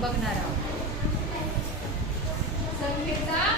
बघणार आहोत. संख्येचा